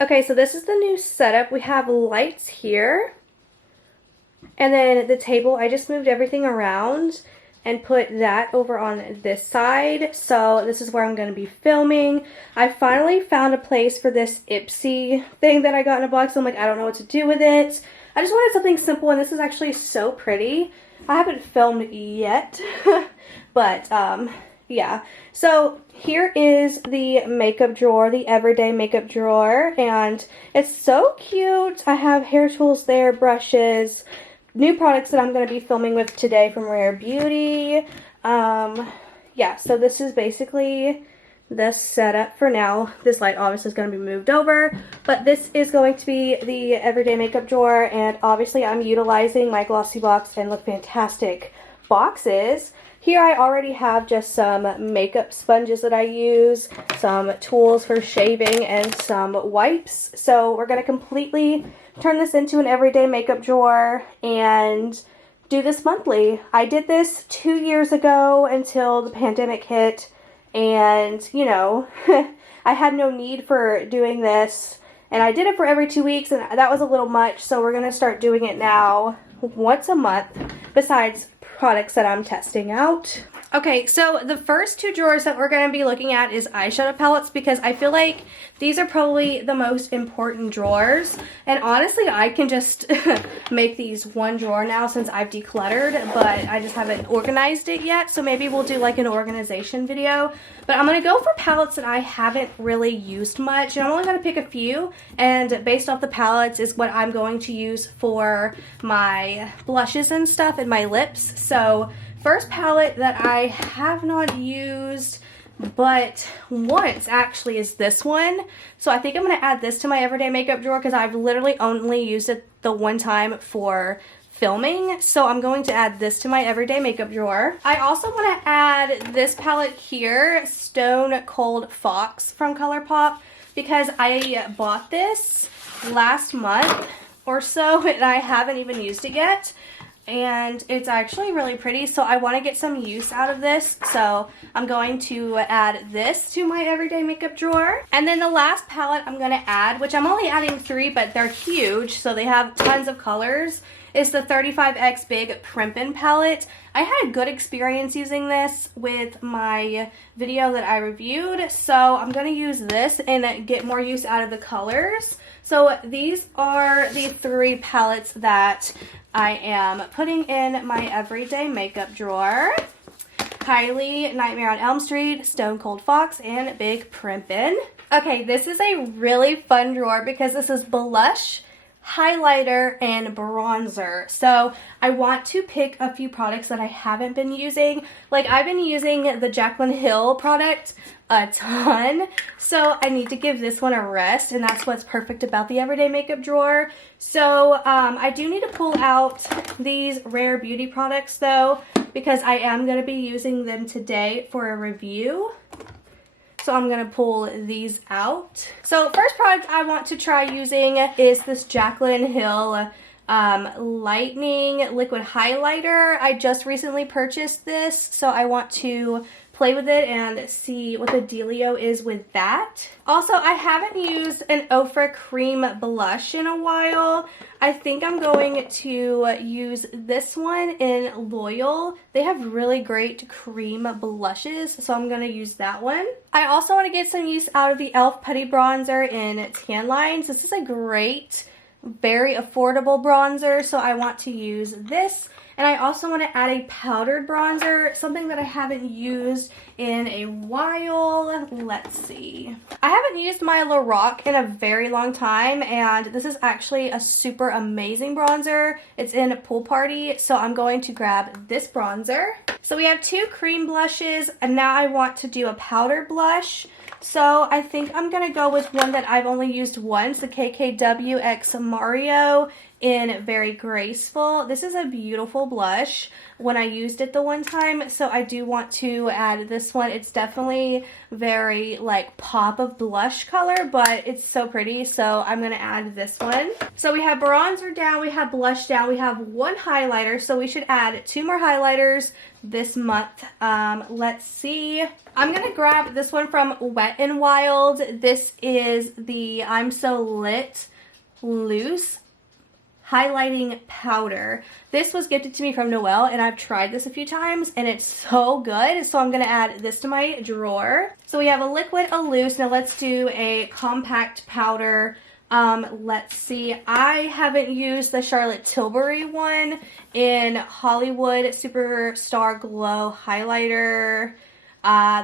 Okay, so this is the new setup. We have lights here. And then the table, I just moved everything around and put that over on this side. So this is where I'm going to be filming. I finally found a place for this Ipsy thing that I got in a box. So I'm like, I don't know what to do with it. I just wanted something simple, and this is actually so pretty. I haven't filmed yet, but yeah. So here is the makeup drawer, the everyday makeup drawer, and it's so cute. I have hair tools there, brushes, new products that I'm going to be filming with today from Rare Beauty. Yeah, so this is basically the setup for now. This light obviously is going to be moved over, but this is going to be the everyday makeup drawer, and obviously I'm utilizing my Glossy Box and Look Fantastic boxes. Here I already have just some makeup sponges that I use, some tools for shaving, and some wipes. So we're going to completely turn this into an everyday makeup drawer and do this monthly. I did this 2 years ago until the pandemic hit, and you know, I had no need for doing this, and I did it for every 2 weeks, and that was a little much, so we're going to start doing it now once a month, besides products that I'm testing out. Okay, so the first two drawers that we're going to be looking at is eyeshadow palettes, because I feel like these are probably the most important drawers. And honestly, I can just make these one drawer now since I've decluttered, but I just haven't organized it yet. So maybe we'll do like an organization video. But I'm going to go for palettes that I haven't really used much. And I'm only going to pick a few. And based off the palettes is what I'm going to use for my blushes and stuff and my lips. So first palette that I have not used but once actually is this one. So I think I'm going to add this to my everyday makeup drawer because I've literally only used it the one time for filming. So I'm going to add this to my everyday makeup drawer. I also want to add this palette here, Stone Cold Fox from ColourPop, because I bought this last month or so and I haven't even used it yet. And it's actually really pretty, so I want to get some use out of this, so I'm going to add this to my everyday makeup drawer. And then the last palette I'm going to add, which I'm only adding 3, but they're huge, so they have tons of colors, is the 35X Big Primpin palette. I had a good experience using this with my video that I reviewed, so I'm going to use this and get more use out of the colors. So these are the 3 palettes that I am putting in my everyday makeup drawer. KYLIE, Nightmare on Elm Street, Stone Cold Fox, and Big Primpin. Okay, this is a really fun drawer because this is blush, highlighter, and bronzer. So I want to pick a few products that I haven't been using. Like, I've been using the Jaclyn Hill product a ton, so I need to give this one a rest, and that's what's perfect about the everyday makeup drawer. So I do need to pull out these Rare Beauty products though, because I am going to be using them today for a review. So I'm going to pull these out. So first product I want to try using is this Jaclyn Hill Lightning Liquid Highlighter. I just recently purchased this, so I want to play with it and see what the dealio is with that. Also, I haven't used an Ofra Cream Blush in a while. I think I'm going to use this one in Loyal. They have really great cream blushes, so I'm going to use that one. I also want to get some use out of the e.l.f. Putty Bronzer in Tan Lines. This is a great, very affordable bronzer, so I want to use this. And I also want to add a powdered bronzer, something that I haven't used in a while. Let's see. I haven't used my Lorac in a very long time, and this is actually a super amazing bronzer. It's in Pool Party, so I'm going to grab this bronzer. So we have 2 cream blushes, and now I want to do a powder blush. So I think I'm going to go with one that I've only used once, the KKW X Mario in Very Graceful. This is a beautiful blush when I used it the one time, so I do want to add this one. It's definitely very like pop of blush color, but it's so pretty, so I'm gonna add this one. So we have bronzer down, we have blush down, we have one highlighter, so we should add 2 more highlighters this month. Let's see. I'm gonna grab this one from Wet n Wild. This is the I'm So Lit Loose highlighting powder. This was gifted to me from Noelle, and I've tried this a few times and it's so good, so I'm gonna add this to my drawer. So we have a liquid, a loose. Now let's do a compact powder. Let's see, I haven't used the Charlotte Tilbury one in Hollywood Superstar Glow highlighter.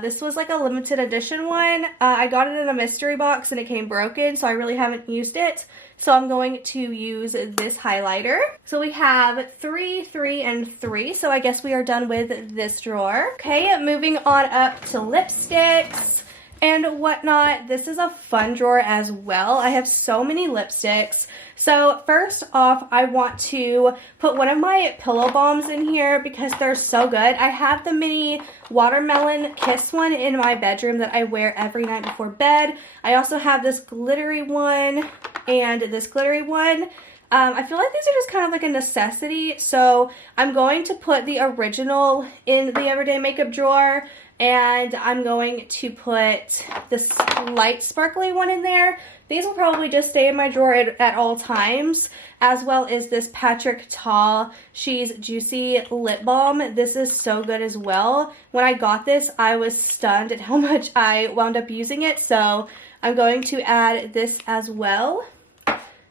This was like a limited edition one. I got it in a mystery box and it came broken, so I really haven't used it. So I'm going to use this highlighter. So we have 3, 3, and 3. So I guess we are done with this drawer. Okay, moving on up to lipsticks and whatnot. This is a fun drawer as well. I have so many lipsticks. So first off, I want to put one of my pillow balms in here because they're so good. I have the mini watermelon kiss one in my bedroom that I wear every night before bed. I also have this glittery one and this glittery one. I feel like these are just kind of like a necessity, so I'm going to put the original in the everyday makeup drawer, and I'm going to put this light sparkly one in there. These will probably just stay in my drawer at all times, as well as this Patrick Ta She's Juicy Lip Balm. This is so good as well. When I got this, I was stunned at how much I wound up using it, so I'm going to add this as well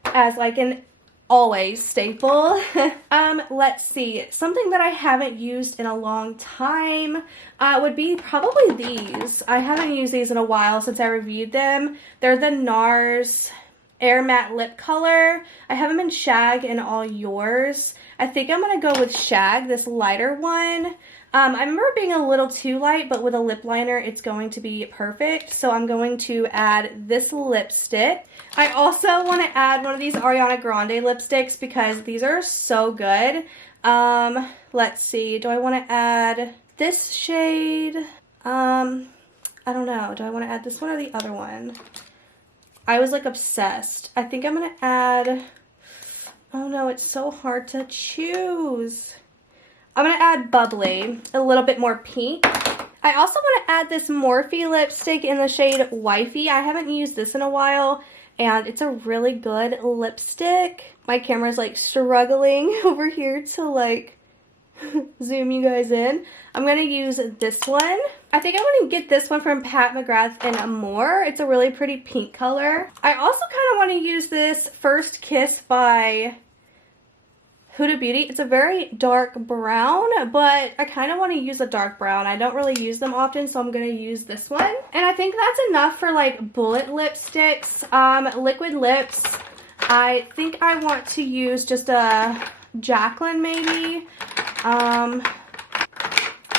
as like an always staple. Let's see, something that I haven't used in a long time would be probably these. I haven't used these in a while since I reviewed them. They're the NARS Air Matte Lip Color. I have them in Shag and All Yours. I think I'm gonna go with Shag, this lighter one. I remember being a little too light, but with a lip liner, it's going to be perfect. So I'm going to add this lipstick. I also want to add one of these Ariana Grande lipsticks because these are so good. Let's see. Do I want to add this shade? I don't know. Do I want to add this one or the other one? I was like obsessed. I think I'm going to add... Oh no, it's so hard to choose. I'm going to add Bubbly, a little bit more pink. I also want to add this Morphe lipstick in the shade Wifey. I haven't used this in a while, and it's a really good lipstick. My camera's like struggling over here to like zoom you guys in. I'm going to use this one. I think I want to get this one from Pat McGrath and More. It's a really pretty pink color. I also kind of want to use this First Kiss by Huda Beauty. It's a very dark brown, but I kind of want to use a dark brown. I don't really use them often, so I'm going to use this one. And I think that's enough for like bullet lipsticks. Liquid lips, I think I want to use just a Jaclyn maybe.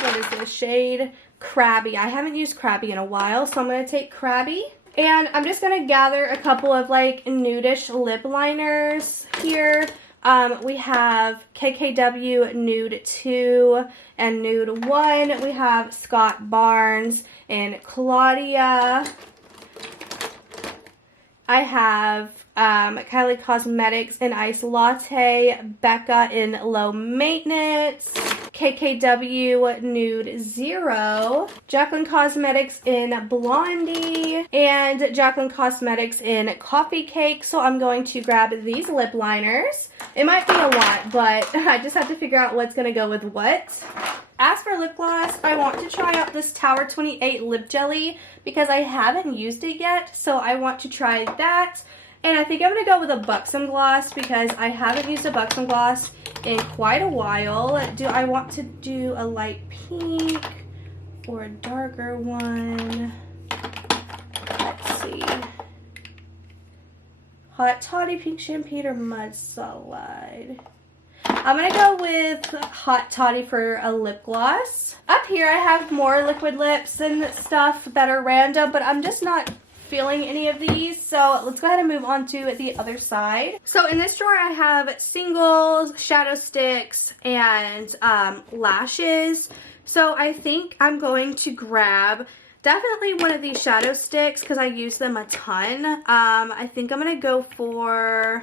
What is this shade? Crabby. I haven't used Crabby in a while, so I'm going to take Crabby. And I'm just going to gather a couple of like nudish lip liners here. We have KKW Nude 2 and Nude 1. We have Scott Barnes and Claudia. I have Kylie Cosmetics in Ice Latte, Becca in Low Maintenance, KKW Nude 0, Jaclyn Cosmetics in Blondie, and Jaclyn Cosmetics in Coffee Cake. So I'm going to grab these lip liners. It might be a lot, but I just have to figure out what's going to go with what. As for lip gloss, I want to try out this Tower 28 Lip Jelly because I haven't used it yet, so I want to try that. And I think I'm going to go with a Buxom gloss because I haven't used a Buxom gloss in quite a while. Do I want to do a light pink or a darker one? Let's see. Hot Toddy Pink Champagne or Mudslide? I'm going to go with Hot Toddy for a lip gloss. Up here I have more liquid lips and stuff that are random, but I'm just not feeling any of these. So let's go ahead and move on to the other side. So in this drawer I have singles, shadow sticks, and lashes. So I think I'm going to grab definitely one of these shadow sticks because I use them a ton. I think I'm going to go for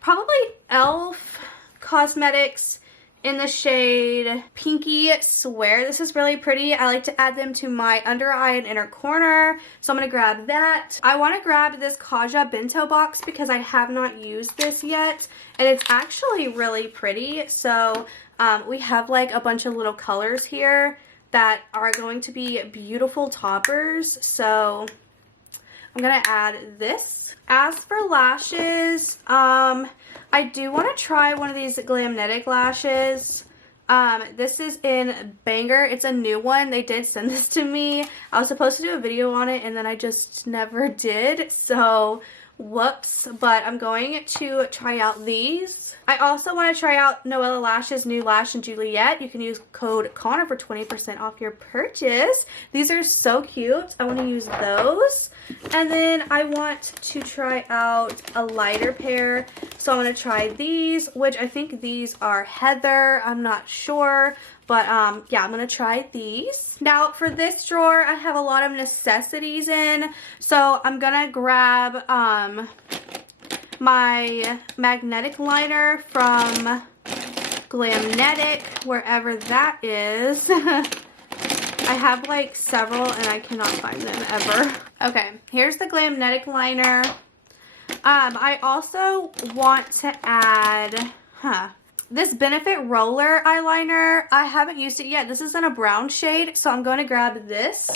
probably e.l.f. Cosmetics in the shade Pinky Swear. This is really pretty. I like to add them to my under eye and inner corner. So I'm going to grab that. I want to grab this Kaja bento box because I have not used this yet. And it's actually really pretty. So we have like a bunch of little colors here that are going to be beautiful toppers. So I'm going to add this. As for lashes, I do want to try one of these Glamnetic lashes. This is in Banger. It's a new one. They did send this to me. I was supposed to do a video on it and then I just never did. So whoops, but I'm going to try out these. I also want to try out Noella Lash's new lash in Juliet. You can use code Connor for 20% off your purchase. These are so cute. I want to use those. And then I want to try out a lighter pair. So I'm going to try these, which I think these are Heather. I'm not sure. But yeah, I'm going to try these. Now for this drawer, I have a lot of necessities in. So I'm going to grab my magnetic liner from Glamnetic, wherever that is. I have like several and I cannot find them ever. Okay, here's the Glamnetic liner. I also want to add, this Benefit Roller eyeliner. I haven't used it yet. This is in a brown shade, so I'm going to grab this.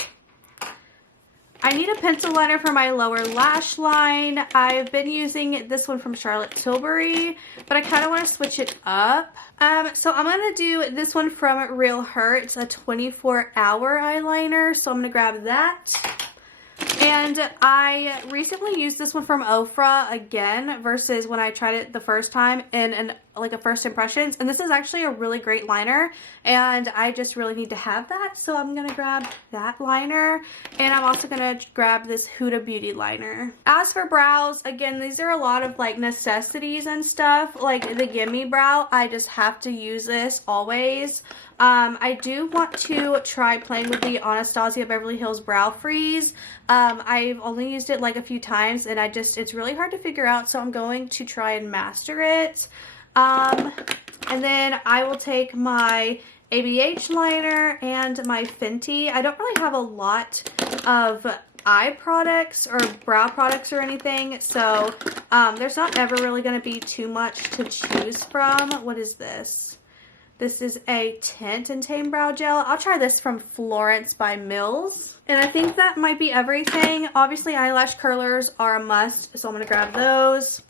I need a pencil liner for my lower lash line. I've been using this one from Charlotte Tilbury, but I kind of want to switch it up. So I'm going to do this one from Real Her. It's a 24-hour eyeliner, so I'm going to grab that. And I recently used this one from Ofra again versus when I tried it the first time in like a first impressions. And this is actually a really great liner and I just really need to have that. So I'm going to grab that liner and I'm also going to grab this Huda Beauty liner. As for brows, again, these are a lot of like necessities and stuff. Like the Gimme Brow, I just have to use this always. I do want to try playing with the Anastasia Beverly Hills Brow Freeze. I've only used it like a few times and it's really hard to figure out, so I'm going to try and master it. And then I will take my ABH liner and my Fenty. I don't really have a lot of eye products or brow products or anything, so there's not ever really going to be too much to choose from. What is this? This is a Tint and Tame Brow Gel. I'll try this from Florence by Mills. And I think that might be everything. Obviously, eyelash curlers are a must, so I'm going to grab those.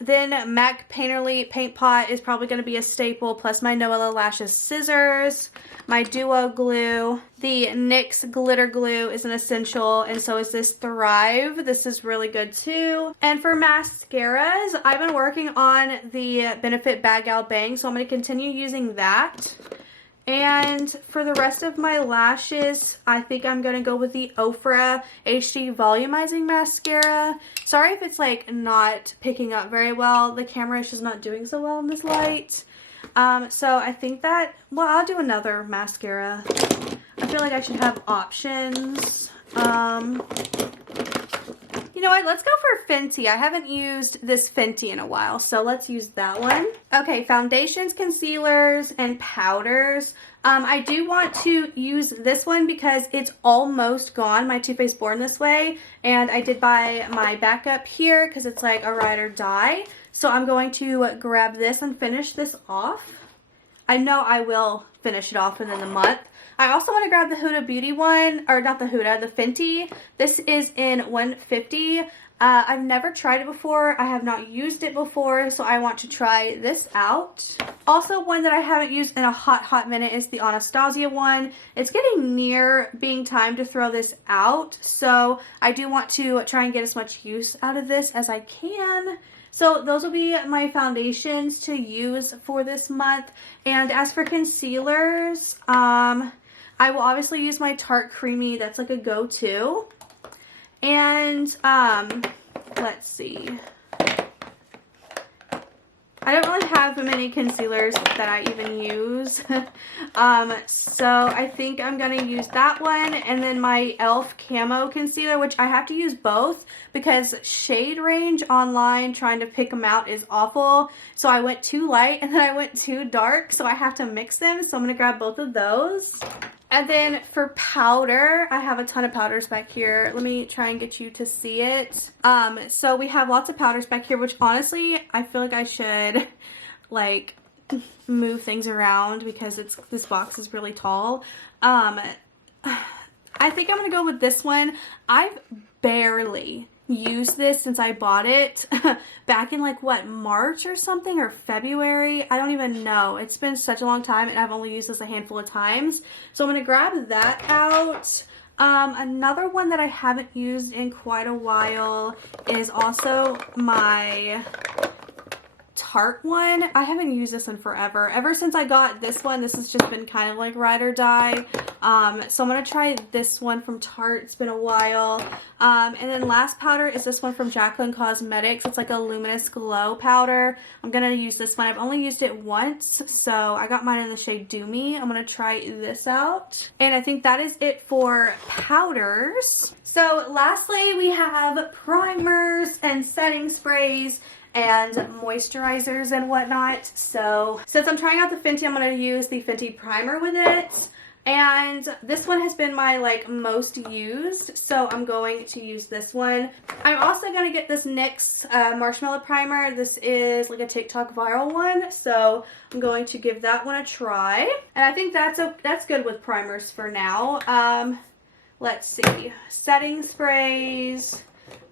Then MAC Painterly Paint Pot is probably going to be a staple, plus my Noella Lashes scissors, my Duo glue. The NYX glitter glue is an essential, and so is this Thrive. This is really good too. And for mascaras, I've been working on the Benefit Bad Gal Bang, so I'm going to continue using that. And for the rest of my lashes, I think I'm going to go with the Ofra HD Volumizing Mascara. Sorry if it's like not picking up very well. The camera is just not doing so well in this light. So I think that, well, I'll do another mascara. I feel like I should have options. You know what, let's go for Fenty. I haven't used this Fenty in a while, so let's use that one. Okay, foundations, concealers, and powders. I do want to use this one because it's almost gone, my Too Faced Born This Way, and I did buy my backup here because it's like a ride or die. So I'm going to grab this and finish this off. I know I will finish it off within the month. I also want to grab the Huda Beauty one, or not the Huda, the Fenty. This is in 150. I've never tried it before. I have not used it before, so I want to try this out. Also, one that I haven't used in a hot minute is the Anastasia one. It's getting near being time to throw this out, so I do want to try and get as much use out of this as I can. So those will be my foundations to use for this month. And as for concealers, I will obviously use my Tarte Creamy. That's like a go-to. And let's see. I don't really have many concealers that I even use. So I think I'm going to use that one. And then my e.l.f. Camo Concealer, which I have to use both because shade range online trying to pick them out is awful. So I went too light and then I went too dark. So I have to mix them. So I'm going to grab both of those. And then for powder, I have a ton of powders back here. Let me try and get you to see it. So we have lots of powders back here, which honestly, I feel like I should like move things around because this box is really tall. I think I'm gonna go with this one. I've barely used this since I bought it back in like what, March or something, or February. I don't even know. It's been such a long time and I've only used this a handful of times. So I'm gonna grab that out. Another one that I haven't used in quite a while is also my Tarte one. I haven't used this in forever. Ever since I got this one, this has just been kind of like ride or die. So I'm going to try this one from Tarte. It's been a while. And then last powder is this one from Jaclyn Cosmetics. It's like a luminous glow powder. I'm going to use this one. I've only used it once, so I got mine in the shade Do Me. I'm going to try this out. And I think that is it for powders. So lastly, we have primers and setting sprays and moisturizers and whatnot. So since I'm trying out the Fenty, I'm going to use the Fenty primer with it. And this one has been my like most used, so I'm going to use this one. I'm also going to get this NYX marshmallow primer. This is like a TikTok viral one, so I'm going to give that one a try. And I think that's good with primers for now. Let's see, setting sprays.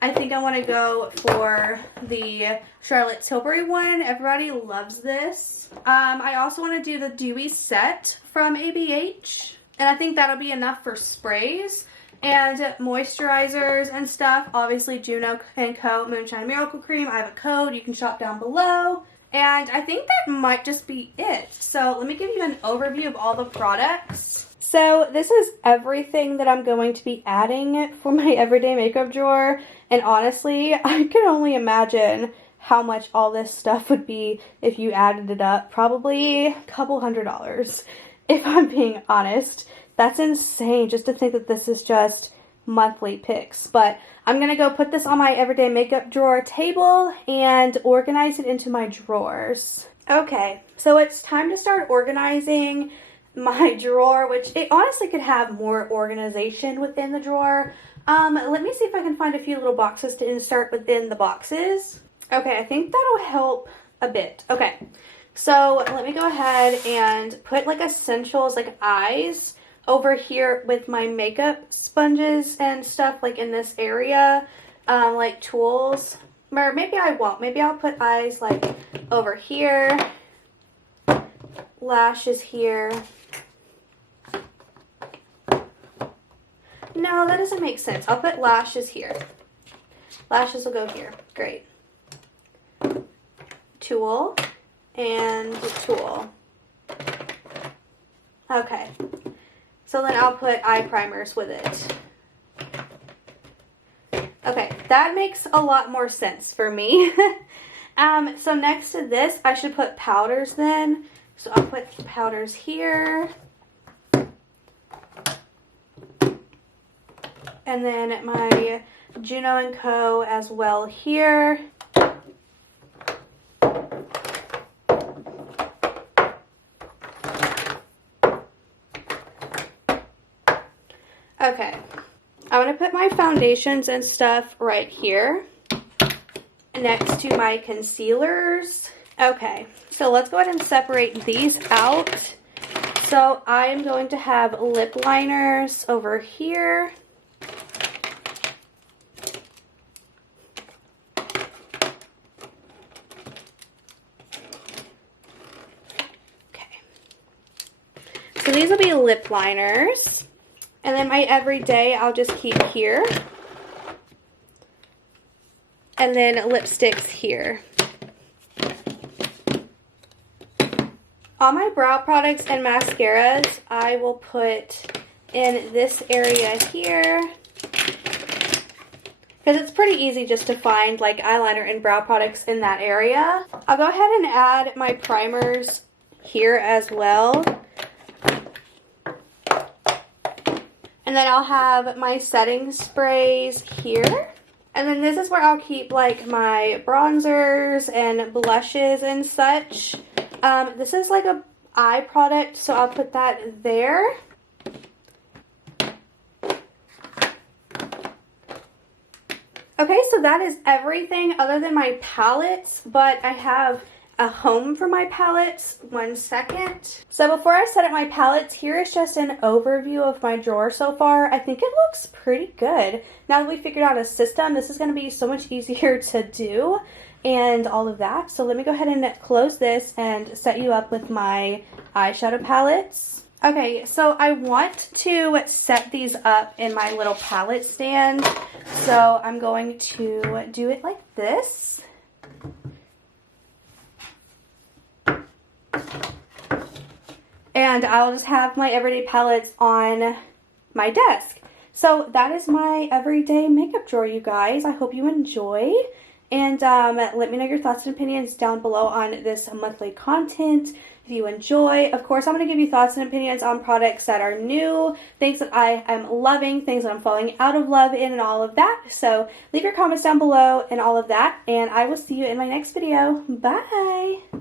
I think I want to go for the Charlotte Tilbury one. Everybody loves this. I also want to do the Dewy Set from ABH. And I think that'll be enough for sprays. And moisturizers and stuff. Obviously, Juno & Co. Moonshine Miracle Cream. I have a code. You can shop down below. And I think that might just be it. So let me give you an overview of all the products. So this is everything that I'm going to be adding for my everyday makeup drawer. And honestly, I can only imagine how much all this stuff would be if you added it up. Probably a couple $100, if I'm being honest. That's insane just to think that this is just monthly picks. But I'm going to go put this on my everyday makeup drawer table and organize it into my drawers. Okay, so it's time to start organizing my drawer, which it honestly could have more organization within the drawer. Let me see if I can find a few little boxes to insert within the boxes. Okay, I think that'll help a bit. Okay, so let me go ahead and put like essentials, like eyes, over here with my makeup sponges and stuff, like in this area, like tools. Or maybe I won't. Maybe I'll put eyes like over here, lashes here. No, that doesn't make sense. I'll put lashes here. Lashes will go here. Great. Tool and tool. Okay. So then I'll put eye primers with it. Okay, that makes a lot more sense for me. So next to this, I should put powders then. So I'll put powders here. And then my Juno & Co. as well here. Okay, I'm going to put my foundations and stuff right here next to my concealers. Okay, so let's go ahead and separate these out. So I am going to have lip liners over here. So these will be lip liners. And then my everyday I'll just keep here. And then lipsticks here. All my brow products and mascaras I will put in this area here. because it's pretty easy just to find like eyeliner and brow products in that area. I'll go ahead and add my primers here as well. And then I'll have my setting sprays here. And then this is where I'll keep like my bronzers and blushes and such. This is like a eye product, so I'll put that there. Okay, so that is everything other than my palettes, but I have a home for my palettes. 1 second. So before I set up my palettes, here is just an overview of my drawer so far. I think it looks pretty good. Now that we figured out a system, this is going to be so much easier to do and all of that. So let me go ahead and close this and set you up with my eyeshadow palettes. Okay, so I want to set these up in my little palette stand. So I'm going to do it like this. And I'll just have my everyday palettes on my desk. So that is my everyday makeup drawer, you guys. I hope you enjoy. And let me know your thoughts and opinions down below on this monthly content. If you enjoy, of course, I'm going to give you thoughts and opinions on products that are new, things that I am loving, things that I'm falling out of love in, and all of that. So leave your comments down below and all of that. And I will see you in my next video. Bye!